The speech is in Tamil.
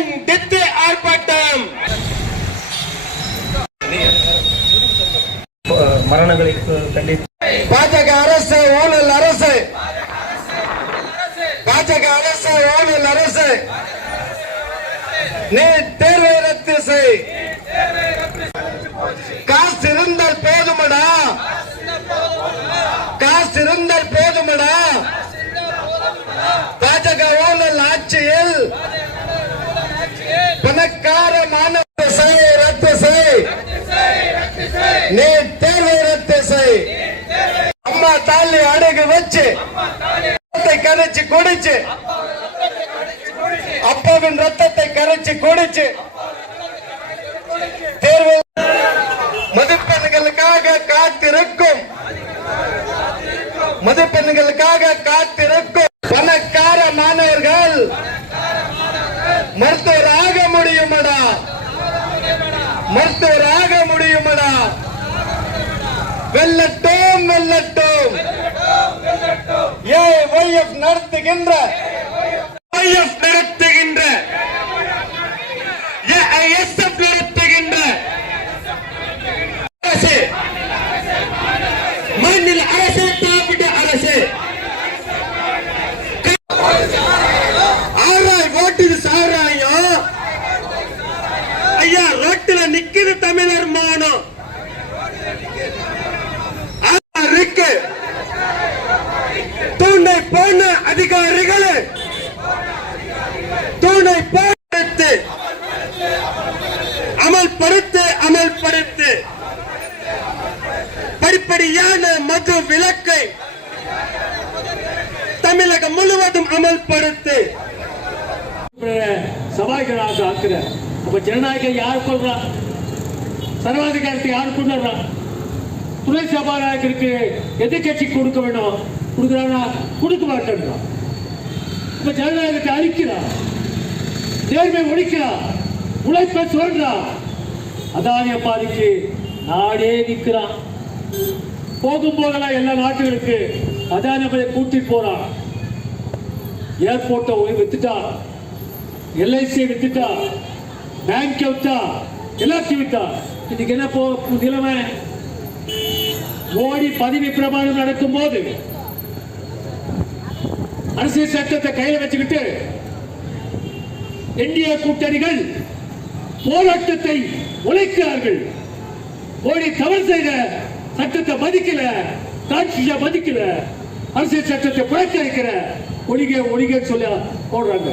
கண்டித்து ஆர்ப்பாட்டம். மரணங்களை கண்டித்து பாஜக அரசு ஊழல் அரசு. பாஜக அரசு ஊழல் அரசு. நீ தேர்வை ரத்து செய் காசு இருந்தால் போதுமடா காசு இருந்தால் போதுமடா பாஜக ஊழல் ஆட்சியில் பணக்கார மாணவ செய் ரத்து செய் நீ தேர்வை ரத்து செய் அம்மா தாலி அடகு வச்சு ரத்தத்தை கரைச்சு குடிச்சு அப்பாவின் ரத்தத்தை கரைச்சு குடிச்சு தேர்வு மதிப்பெண்களுக்காக காத்திருக்கும் மதிப்பெண்களுக்காக காத்திருக்கும் பணக்கார மாணவர்கள் மருத்துவர் ஆக முடியுமடா? மருத்துவர் ஆக முடியுமடா? வெல்லட்டும் வெல்லட்டோம். ஏ ஒய்எஃப் நடத்துகின்ற ஒய்எஃப் நடத்துகின்ற ஏஐஎஸ்எஃப் நடத்துகின்ற அரசு. மண்ணில் அரசு தாப்பிட்ட அரசு. ஆறாய் ஓட்டு போன அதிகாரிகளே தூணை போட்டு அமல்படுத்து அமல்படுத்து. படிப்படியான மது விலக்கை தமிழகம் முழுவதும் அமல்படுத்து. சபாய்களாக ஆக்குற. அப்ப ஜனநாயகம் யார் கொள்றா? சர்வாதிகாரத்தை யார் கொண்டு துணை சபாநாயகருக்கு எதிர்கட்சி கொடுக்க வேண்டும் கொடுக்குறானா கொடுக்க மாட்டேன்றான் இப்ப ஜனநாயகத்தை அழிக்கிறான் நேர்மை ஒழிக்கிறான் உழைப்பை சொல்றான் அதானிய பாதிக்கு நாடே நிற்கிறான் போகும் போதெல்லாம் எல்லா நாட்டுகளுக்கு அதானிய கூட்டிட்டு போறான் ஏர்போர்ட்டை வித்துட்டா. எல்ஐசியை வித்துட்டா. பேங்க் வித்தா. எல்லாத்தையும் வித்தா. இன்னைக்கு என்ன போ நிலைமை? மோடி பதவி பிரமாணம் நடக்கும் போது அரசியல் சட்டத்தை கையில் வச்சுக்கிட்டு என்டிஏ கூட்டணிகள் போராட்டத்தை உழைக்கிறார்கள். மோடி தவறு செய்த சட்டத்தை மதிக்கல காட்சியை மதிக்கல அரசியல் சட்டத்தை புறக்கணிக்கிற ஒழிக ஒழிக சொல்ல போடுறாங்க.